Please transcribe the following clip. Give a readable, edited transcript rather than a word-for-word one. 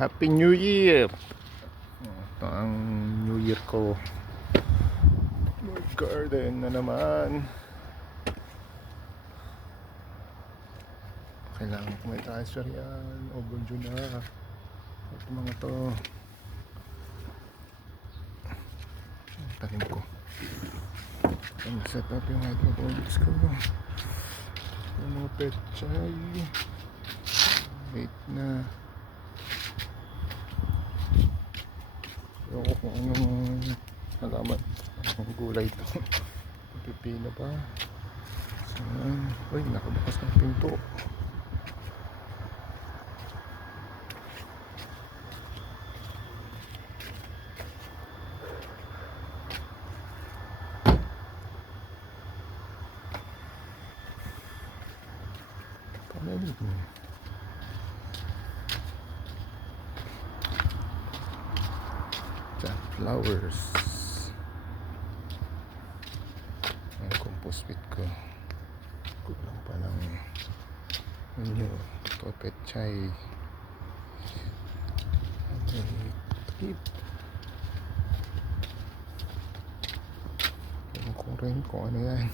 Happy New Year! Ito ang New Year ko. May garden na naman. Kailangan ko may transfer yan. Overdue na. Ito mga to. Ang talim ko. Ang set up yung hydroponics ko. Yung mga petchay. Wait na. Ewan ko kung anong halaman. Anong gulay ito. Pipino pa. Saan? Uy, nakabukas ng pinto. Paano ito? Flowers. Ang compost pit ko. Kulang pa ng inyo. Ito petchay. Tip. Ewan ko rin kung ano yan.